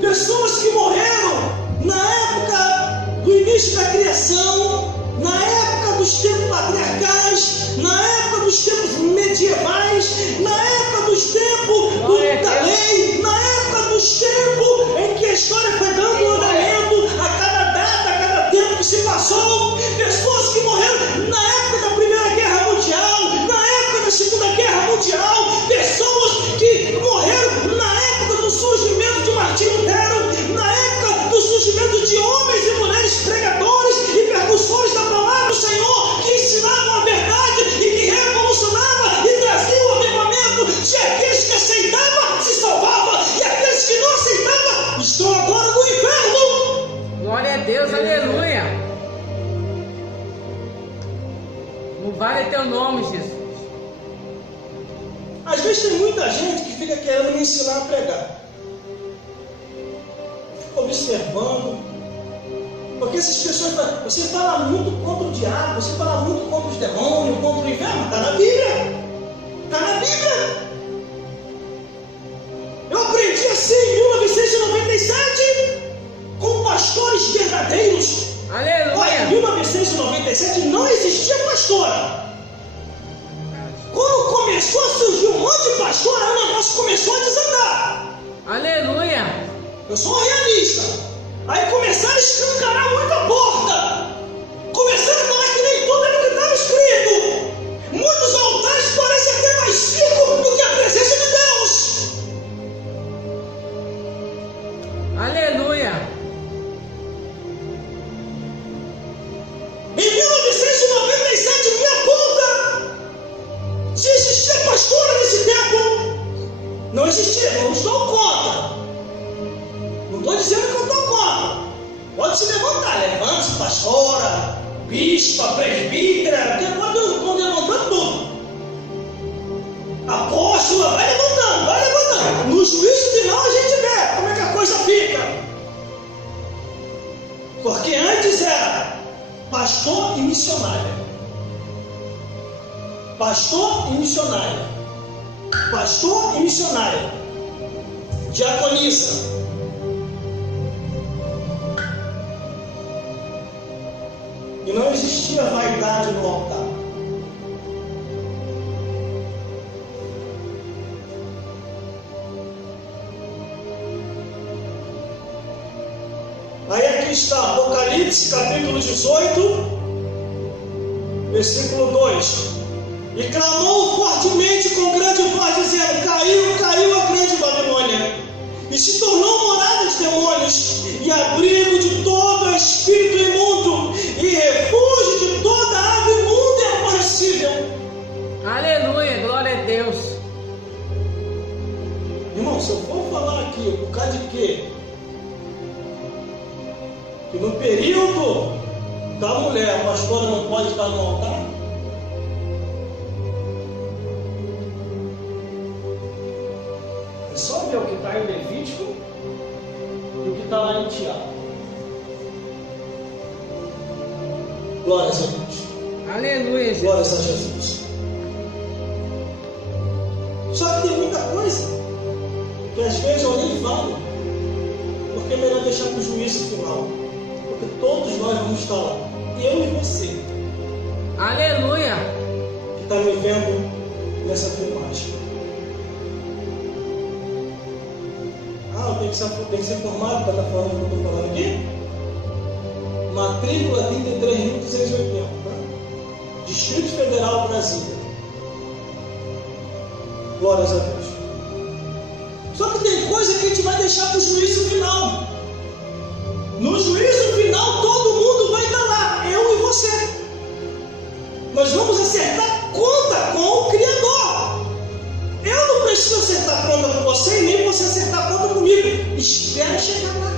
Pessoas que morreram na época do início da criação, na época dos tempos patriarcais, na época dos tempos medievais, na época dos tempos da lei, na época dos tempos em que a história foi dando andamento a cada data, a cada tempo que se passou. Pessoas que morreram na época da Primeira Guerra Mundial, na época da Segunda Guerra Mundial, pessoas que morreram na época do surgimento de Martim Lutero, na época do surgimento de homens e mulheres pregadores e percussores da palavra do Senhor, que ensinavam a verdade e que revolucionava e trazia o avivamento de aqueles que aceitavam se salvavam e aqueles que não aceitavam Louvado teu nome, Jesus. Às vezes tem muita gente que fica querendo me ensinar a pregar. Fica observando. Porque essas pessoas falam, você fala muito contra o diabo, você fala muito contra os demônios, contra o inferno. Está na Bíblia. Está na Bíblia. Eu aprendi assim em 1997 com pastores verdadeiros. Aleluia. Olha, em 1997 não existia pastora. Quando começou a surgir um monte de pastor, aí o negócio começou a desandar. Aleluia. Eu sou realista. Aí começaram a escancarar muita porta. Começaram a falar que nem tudo era o que estava escrito. Muitos altares parecem até mais secos do que a presença de Deus. Aleluia. Em 1997, me aponta se existia pastora nesse tempo. Não existia, eu não estou contra. Não estou dizendo que eu estou contra. Pode se levantar, levante-se, pastora, bispa, presbítera, porque estão levantando tudo. Apóstola, vai levantando, vai levantando. No juízo final a gente vê como é que a coisa fica. Porque antes era pastor e missionária. Pastor e missionária. Pastor e missionária. Diaconisa. E não existia vaidade no altar. Aí aqui está Apocalipse capítulo 18, versículo 2. E clamou fortemente com grande voz, dizendo: caiu, caiu a grande Babilônia, e se tornou morada de demônios, e abrigo de todo espírito imundo, e refúgio de toda ave imunda e aborrecível. Aleluia, glória a Deus. Irmão, se eu for falar aqui, por causa de quê? Que no período da mulher, a pastora não pode estar no altar? É só ver o que está em Levítico e o que está lá em Tiago. Glórias a Deus. Aleluia, Jesus. Glórias a Jesus. Só que tem muita coisa que às vezes eu nem falo, porque é melhor deixar para o juízo final. Porque todos nós vamos estar lá. Eu e você. Aleluia. Que está me vendo nessa filmagem. Ah, tem que ser formado para estar falando o que eu estou falando aqui? Matrícula 33.280, né? Distrito Federal, Brasília. Glórias a Deus. Só que tem coisa que a gente vai deixar para o juízo final. No juízo final, todo mundo vai estar lá, eu e você. Nós vamos acertar conta com o Criador. Eu não preciso acertar conta com você, nem você acertar conta comigo. Espera chegar lá.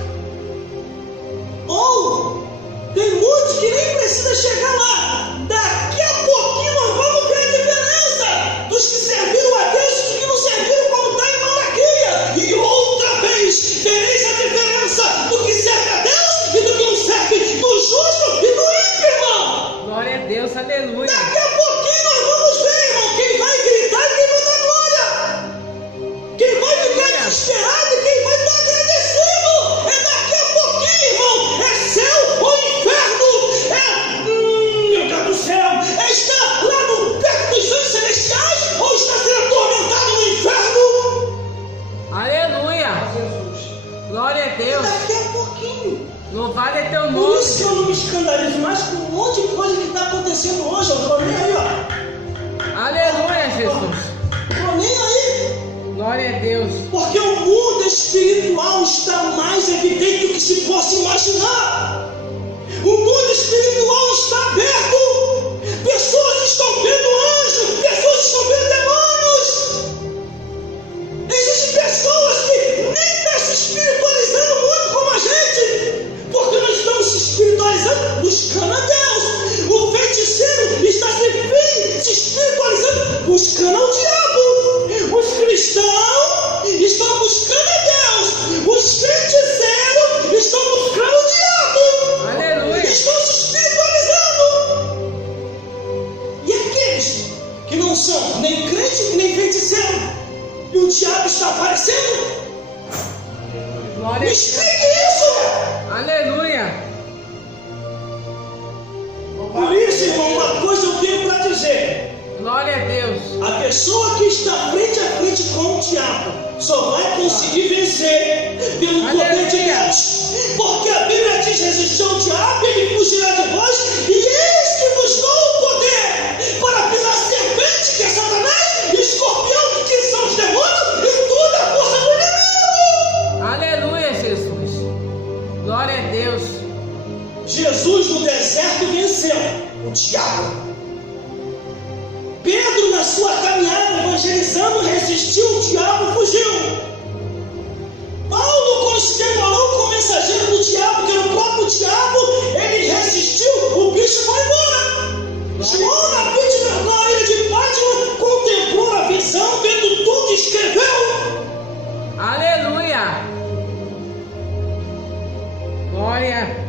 Ou, tem muitos que nem precisa chegar lá. Daqui a pouquinho nós vamos ver a diferença dos que serviram a Deus e dos que não serviram, como está em Malaquias. E outra vez vereis a diferença do que serve a Deus e do que não serve, do justo e do ímpio, irmão. Glória a Deus, aleluia. Daqui a pouquinho nós vamos ver, irmão, quem vai gritar e quem vai dar glória. Quem vai ficar desesperado e quem vai estar agradecido. É daqui a pouquinho, irmão. É céu ou inferno. Meu Deus do céu. É estar lá no perto dos anjos celestiais ou está sendo atormentado no inferno. Aleluia. Jesus. Glória a Deus. Daqui a pouquinho. Louvado é teu Por nome. isso que eu não me escandalizo mais com um monte de coisa que está acontecendo hoje. Eu estou nem aí, ó. Aleluia, Jesus. Estou nem aí. Glória a Deus. Porque o mundo espiritual está mais evidente do que se possa imaginar. O mundo espiritual está aberto. Pessoas estão vendo anjos, pessoas estão vendo demônios. Existem pessoas que nem estão se espiritualizando muito como a gente, porque nós estamos se espiritualizando buscando a Deus. O feiticeiro está se dizer, Glória a Deus. a pessoa que está frente a frente com o diabo só vai conseguir vencer pelo poder de Deus. Porque a Bíblia diz: resistir ao diabo e ele fugirá de vós, e eis que vos dou o poder para pisar serpente, que é Satanás, e escorpião, que são os demônios, e toda a força do inimigo. Aleluia, Jesus. Glória a Deus. Jesus no deserto venceu o diabo. Pedro, na sua caminhada evangelizando, resistiu, o diabo fugiu. Paulo, quando se deparou com o mensageiro do diabo, que era o próprio diabo, ele resistiu, o bicho foi embora. João, na ilha de Patmos, contemplou a visão, vendo tudo e escreveu. Aleluia. Glória.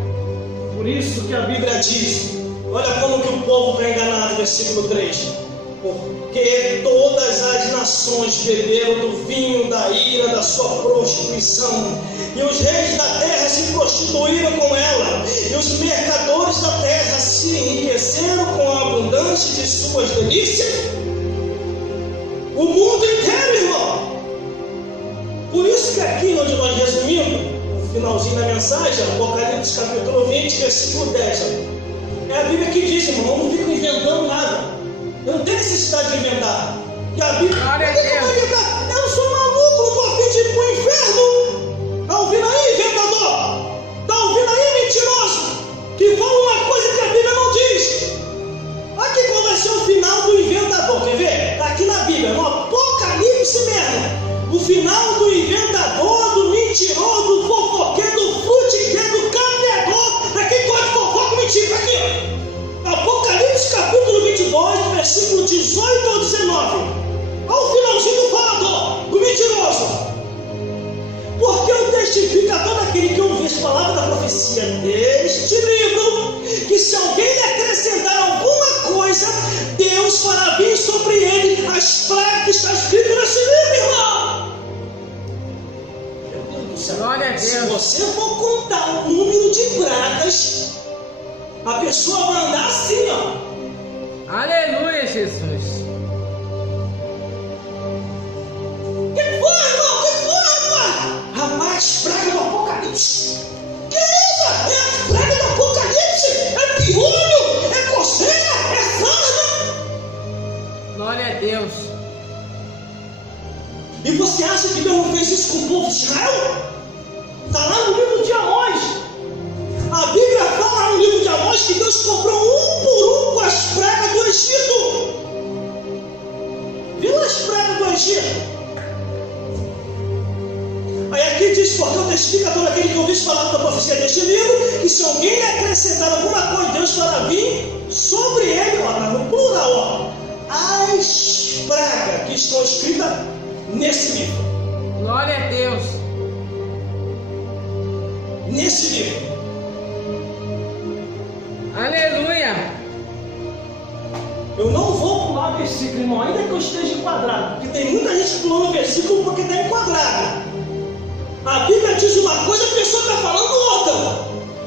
Por isso que a Bíblia diz, olha como que o povo está enganado, versículo 3. Porque todas as nações beberam do vinho da ira da sua prostituição, e os reis da terra se prostituíram com ela, e os mercadores da terra se enriqueceram com a abundância de suas delícias. O mundo inteiro, irmão. Por isso que aqui onde nós resumimos o finalzinho da mensagem, Apocalipse capítulo 20, versículo 10, é a Bíblia que diz, irmão, eu não fico inventando nada. Eu não tenho necessidade de inventar. E a Bíblia, eu sou maluco, não estou a fim de ir para o inferno. Está ouvindo aí, inventador? Está ouvindo aí, mentiroso? Que fala uma coisa que a Bíblia não diz. Aqui qual vai ser o final do inventador, quer ver? Está aqui na Bíblia, no Apocalipse mesmo. O final do inventador, do mentiroso, do fofoqueiro, do frutiqueiro, do caminhador, daquele que gosta de fofoca e mentira. Aqui, ó. Apocalipse capítulo 22, versículo 18 ao 19. Ao finalzinho do falador, do mentiroso. Porque eu testifico a todo aquele que ouve as palavras da profecia deste livro, que se alguém lhe acrescentar alguma coisa, Deus fará vir sobre ele as pragas que está escrito nesse livro, irmão. Meu Deus do céu. Glória a Deus. Se você for contar o número de pragas, a pessoa vai andar assim, ó. Aleluia, Jesus. Que foi, irmão? Que foi, rapaz? Rapaz, praga do Apocalipse. Que isso? É a praga do Apocalipse? É piolho? É coceira? É sarna? Glória a Deus. E você acha que Deus não fez isso com o povo de Israel? Está lá no livro de Amós. A Bíblia fala no livro de Amós que Deus cobrou um por um com as pragas do Egito. Viu as pragas do Egito? Aí aqui diz, porque eu testifico a todo aquele que ouviu falar da profecia deste livro, que se alguém lhe acrescentar alguma coisa, Deus fará vir sobre ele, ó, no plural, ó, as pragas que estão escritas nesse livro. Glória a Deus. Nesse livro. Aleluia. Eu não vou pular versículo, irmão, ainda que eu esteja enquadrado, porque tem muita gente pulando o versículo porque está enquadrado. A Bíblia diz uma coisa, a pessoa está falando outra.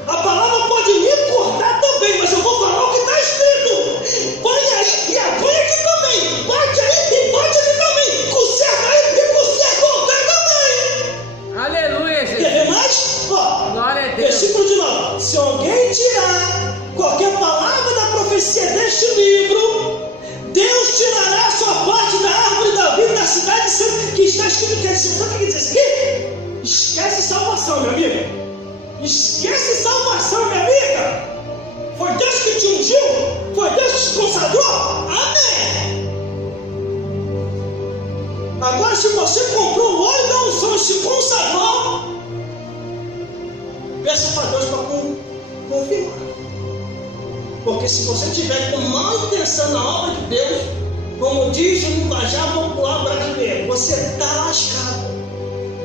A palavra pode me cortar também, mas eu vou falar o que está escrito. Põe aí e apanha aqui também. Bate aí e bate aqui também. Conserta aí e conserta outra também. Aleluia, Quer Jesus. ver mais? Ó, Glória a Deus. versículo de 9. Se alguém tirar qualquer palavra da profecia deste livro, Deus tirará a sua parte da árvore da vida da cidade santa, que está escrito. Quer dizer, sabe o que diz isso aqui? Esquece salvação, meu amigo. Esquece salvação, minha amiga. Foi Deus que te ungiu? Foi Deus que te consagrou? Amém. Agora, se você comprou o óleo da unção e se consagrou, peça para Deus para confirmar. Porque se você tiver com má intenção na obra de Deus, como diz o linguajar popular brasileiro, você está lascado.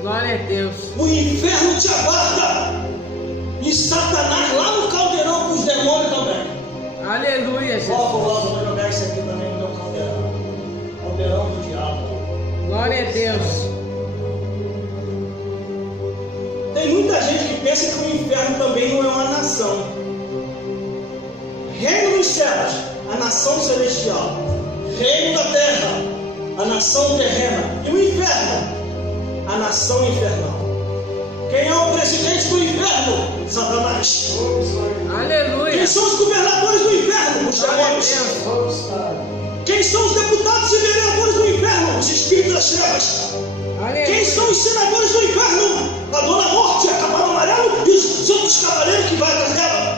Glória a Deus. O inferno te aguarda. E Satanás lá no caldeirão com os demônios também. Aleluia, Jesus. Vou jogar isso aqui também no meu caldeirão. Caldeirão do diabo. Glória a Deus. Tem muita gente que pensa que o inferno também não é uma nação. Reino dos céus, a nação celestial, reino da terra, a nação terrena, e o inferno, a nação infernal. Quem é o presidente do inferno? Satanás. Aleluia. Quem são os governadores do inferno? Os demônios. Quem são os deputados e vereadores do inferno? Os espíritos das trevas. Aleluia. Quem são os senadores do inferno? A Dona Morte, a Cavalo Amarelo e os outros cavaleiros que vai atrás dela.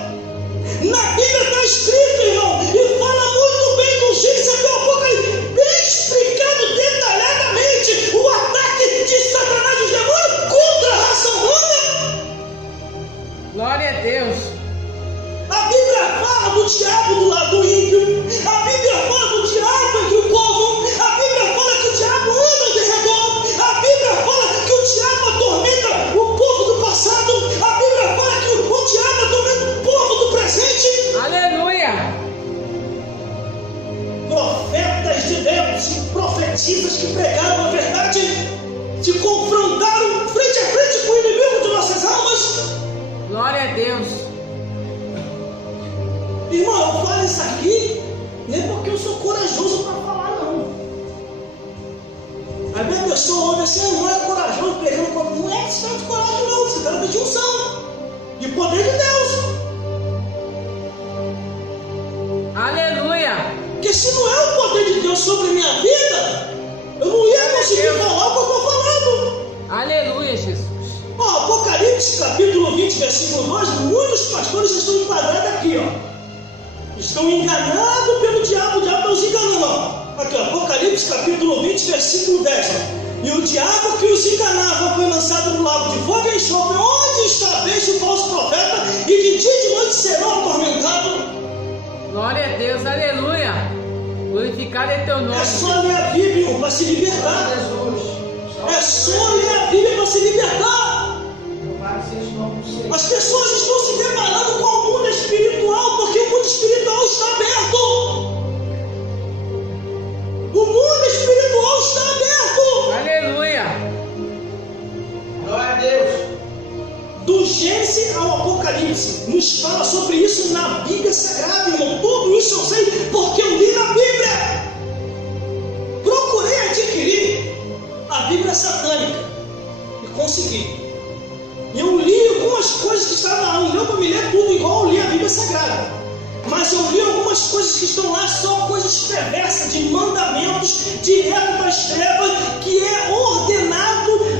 Na Bíblia está escrito, irmão, e fala muito bem do Gênesis até o Apocalipse, bem explicado detalhadamente o ataque de Satanás e os demônios contra a raça humana. Glória a Deus. A Bíblia fala do diabo do lado do ímpio. A Bíblia fala do diabo entre o povo. A Bíblia fala que o diabo anda ao derredor. A Bíblia fala que o diabo atormenta o povo do passado. A Bíblia fala que o diabo atormenta o povo do presente. Aleluia. Profetas de Deus e profetisas que pregaram a verdade, se confrontaram frente a frente com o inimigo de nossas almas. Glória a Deus. Irmão, eu falo isso aqui nem porque eu sou corajoso para falar, não. A minha pessoa ouve assim, não é corajoso, pegando como. Não é questão de coragem, não. Se trata de unção e poder de Deus. Aleluia. Porque se não é o poder de Deus sobre a minha vida, eu não ia conseguir falar o que eu estou falando. Aleluia, Jesus. Ó, Apocalipse capítulo 20, versículo 2, muitos pastores estão enquadrados aqui, ó. Estão enganados pelo diabo, o diabo está os enganando, ó. Aqui, ó, Apocalipse capítulo 20, versículo 10, ó. E o diabo que os enganava foi lançado no lago de fogo e enxofre, onde está a besta o falso profeta, e de dia e de noite serão atormentados. Glória a Deus, aleluia. Glorificado é teu nome. É só ler a Bíblia para se libertar. É só ler a Bíblia para se libertar. As pessoas estão se deparando com o mundo espiritual porque o mundo espiritual está aberto. O mundo espiritual está aberto. Aleluia. Glória a Deus. Do Gênesis ao Apocalipse, nos fala sobre isso na Bíblia Sagrada, irmão. Tudo isso eu sei porque eu li na Bíblia. Procurei adquirir a Bíblia satânica e consegui. Eu li algumas coisas que estavam lá, não deu para me ler tudo igual eu li a Bíblia Sagrada. Mas eu li algumas coisas que estão lá, só coisas perversas, de mandamentos direto das trevas, que é ordenado,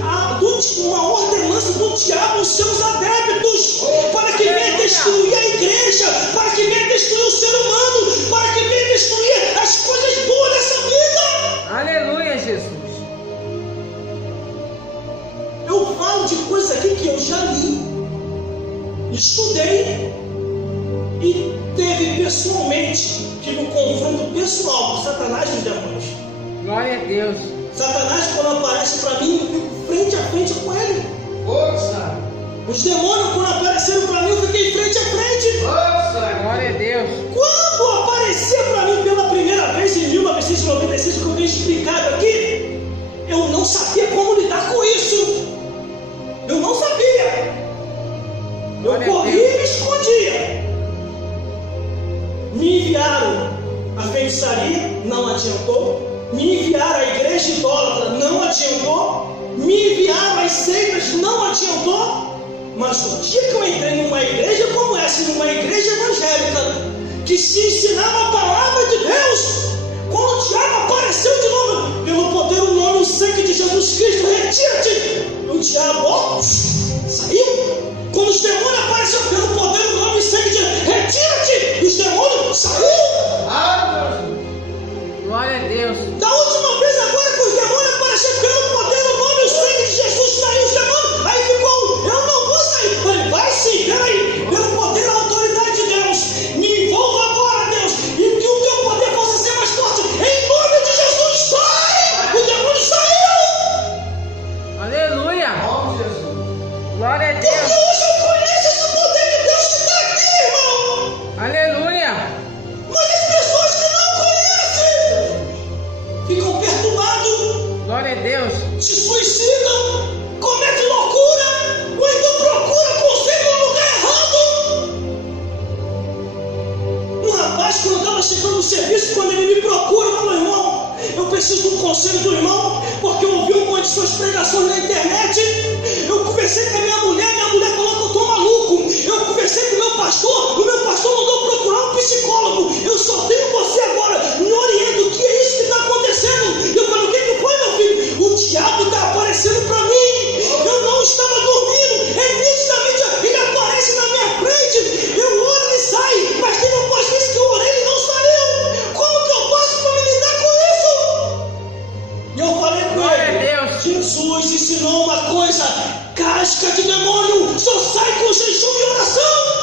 uma ordenança do diabo aos seus adeptos, para que venha destruir a igreja, para que venha destruir o ser humano, para que venha destruir as coisas boas dessa vida. Aleluia, Jesus. Eu falo de coisas aqui que eu já li, estudei e teve pessoalmente, tive um confronto pessoal com Satanás e os demônios. Glória a Deus. Satanás, quando aparece para mim, eu fico frente a frente com ele. Força. Os demônios, quando apareceram para mim, eu fiquei frente a frente. Força. Glória a Deus. Quando aparecia para mim pela primeira vez em 1996, que eu tenho explicado aqui, eu não sabia como lidar com isso. Eu não sabia. Eu corria e me escondia. Me enviaram a feitiçaria, não adiantou. Me enviaram a igreja idólatra, não adiantou. Me enviaram as seitas, não adiantou. Mas o dia que eu entrei numa igreja como essa, numa igreja evangélica, que se ensinava a palavra de Deus, quando o diabo apareceu de novo, pelo poder, o nome e o sangue de Jesus Cristo, retira-te. O diabo, ó, saiu. Quando os demônios apareceram pelo poder, o nome e o sangue de Jesus, retira-te. Os demônios, saiu. Glória a Deus. Da última vez agora que os demônios apareceram pelo poder, o nome e o sangue de Jesus, saiu os demônios. Aí ficou, eu não vou sair. Eu falei, vai sim, peraí, pelo poder e a autoridade de Deus, me envolva agora, Deus, e que o teu poder possa ser mais forte. Em nome de Jesus, sai! O demônio saiu! Aleluia. Ó, Jesus. Glória a Deus. conselho do irmão, porque eu ouvi uma de suas pregações na internet. Eu conversei com a minha mulher falou que eu estou maluco. Eu conversei com o meu pastor mandou procurar um psicólogo. Eu só tenho você agora, me orienta, o que é isso que está acontecendo? Eu falei, o que foi, meu filho? O diabo está aparecendo para mim. Eu não estava dormindo, nitidamente ele aparece na minha frente. Eu oro, ele sai, mas tem uma vez que eu orei, ele não saiu. Como que eu faço para me lidar com isso? E eu falei com ele, Jesus ensinou uma coisa: casca de demônio só sai com jejum e oração.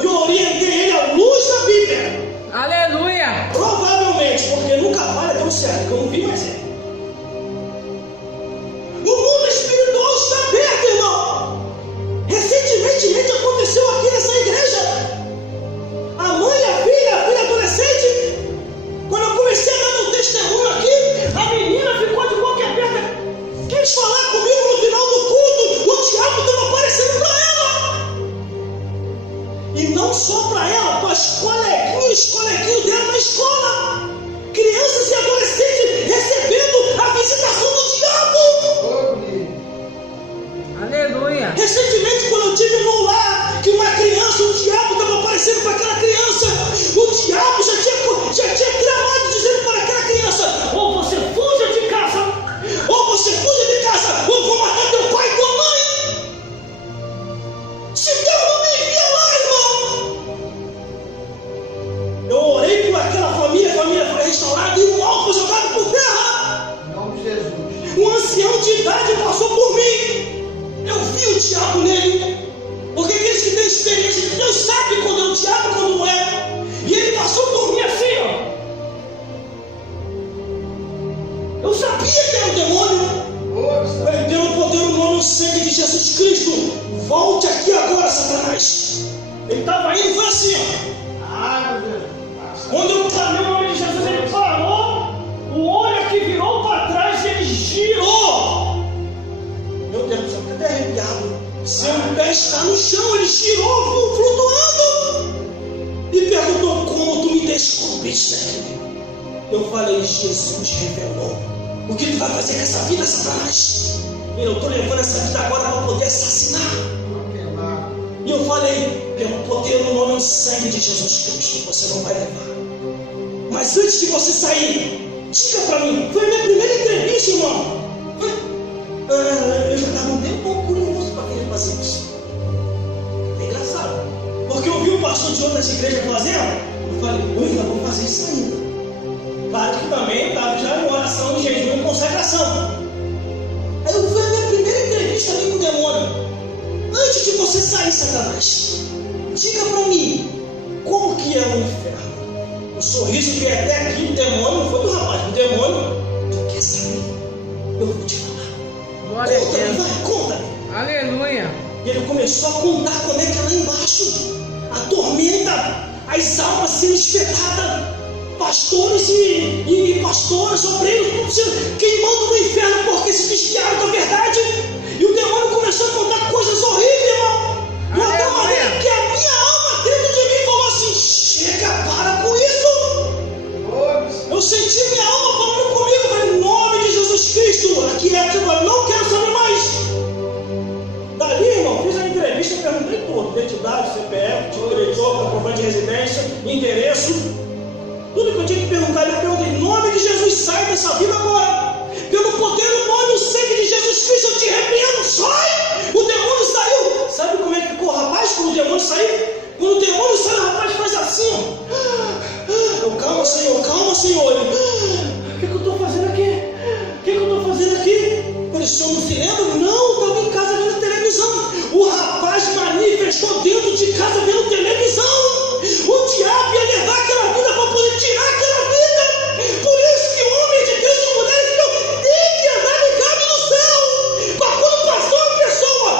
E eu orientei ele à luz da Bíblia. Aleluia. Provavelmente, porque nunca falha, deu certo, que eu não vi mais ele. O mundo espiritual está aberto, irmão. Recentemente aconteceu aqui nessa igreja. A mãe e a filha adolescente. Quando eu comecei a dar meu testemunho aqui, a menina ficou de boca aberta. Quis falar comigo no final do culto. O diabo estava aparecendo para ela. E não só para ela, para os coleguinhos dela na escola. Crianças e adolescentes recebendo a visitação do diabo. Aleluia. Recentemente, quando eu tive num lar que uma criança, o diabo estava aparecendo para aquela criança. O diabo já tinha tramado dizendo para aquela criança: ou você fuja de casa, ou vou matar teu pai e tua mãe. Se Deus não me envia lá, irmão. Eu orei por aquela família, a família foi restaurada e o mal foi jogado por terra. Em nome de Jesus. Um ancião de idade passou por mim. Eu vi o diabo nele. Porque aqueles que têm experiência de Deus sabem quando é o diabo e quando não é. E ele passou por mim assim, ó. Eu sabia que era um demônio. Ele deu o poder no nome e sangue de Jesus Cristo. Volte aqui agora, Satanás. Ele estava indo e foi assim, ó. Ah, meu Deus. Quando eu falei o nome de Jesus, ele parou. O olho aqui virou para trás e ele girou. Meu Deus do céu, fica até arrepiado. Seu pé está no chão, ele girou, flutuando. E perguntou: como tu me descobriste aqui? Eu falei: Jesus revelou. O que tu vai fazer com essa vida, Satanás? Eu estou levando essa vida agora para poder assassinar. E eu falei: pelo poder no nome e sangue de Jesus Cristo, você não vai levar. Mas antes de você sair, diga para mim. Foi a minha primeira entrevista, irmão. Eu já estava um tempo curioso para querer fazer isso. É engraçado, porque eu vi um pastor de outras igrejas fazendo. Eu falei: eu ainda vou fazer isso ainda. Claro que também estava já em oração, em jejum e consagração. Aí foi a minha primeira entrevista ali com o demônio. Antes de você sair, Satanás, diga para mim, como que é o inferno? O sorriso que é até aqui, o demônio, não foi do rapaz, o demônio, tu quer saber? Eu vou te falar. Glória a Conta-me, Deus. vai, conta-me. Aleluia. E ele começou a contar como é que é lá embaixo. A tormenta, as almas sendo espetadas. Pastores e pastoras, obreiros, queimando no inferno porque se desviaram da verdade. E o demônio começou a contar coisas horríveis, irmão. De uma maneira que a minha alma dentro de mim falou assim: chega, para com isso. Eu senti minha alma falando comigo, falei: em nome de Jesus Cristo, aqui é tipo, eu não quero saber mais. Dali, irmão, fiz a entrevista, perguntei tudo: identidade, CPF, tipo de eleitor, comprovante de residência, endereço. Tudo que eu tinha que perguntar, eu perguntei: em nome de Jesus, sai dessa vida agora. Pelo poder, no nome e o sangue de Jesus Cristo, eu te repreendo, sai! O demônio saiu. Sabe como é que ficou o rapaz quando o demônio saiu? Quando o demônio sai, o rapaz faz assim, ó. Calma, Senhor. Ele: o que eu estou fazendo aqui? O senhor não se lembra? Não, estava em casa vendo televisão. O rapaz manifestou dentro de casa vendo televisão. O diabo ia levar aquela vida para poder tirar aquela vida. Por isso que o homem de Deus e mulher de Deus tem que andar ligado no céu. Para quando passou uma pessoa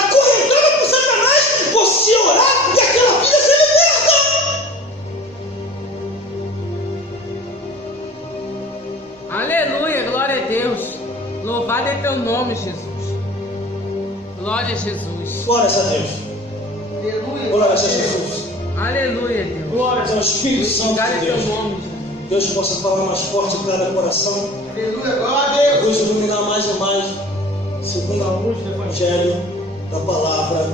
acorrentada por Satanás, você orar e aquela vida ser liberta. Aleluia, glória a Deus. Louvado é teu nome, Jesus. Glória a Jesus. Glórias a Deus. Aleluia. Glórias a Jesus. Aleluia, Deus. Glórias ao Espírito Santo Glória de é teu Deus. nome, Jesus. Deus possa falar mais forte em cada coração. Aleluia, glória a Deus. Nos iluminar mais e mais, segundo a luz do Evangelho, da palavra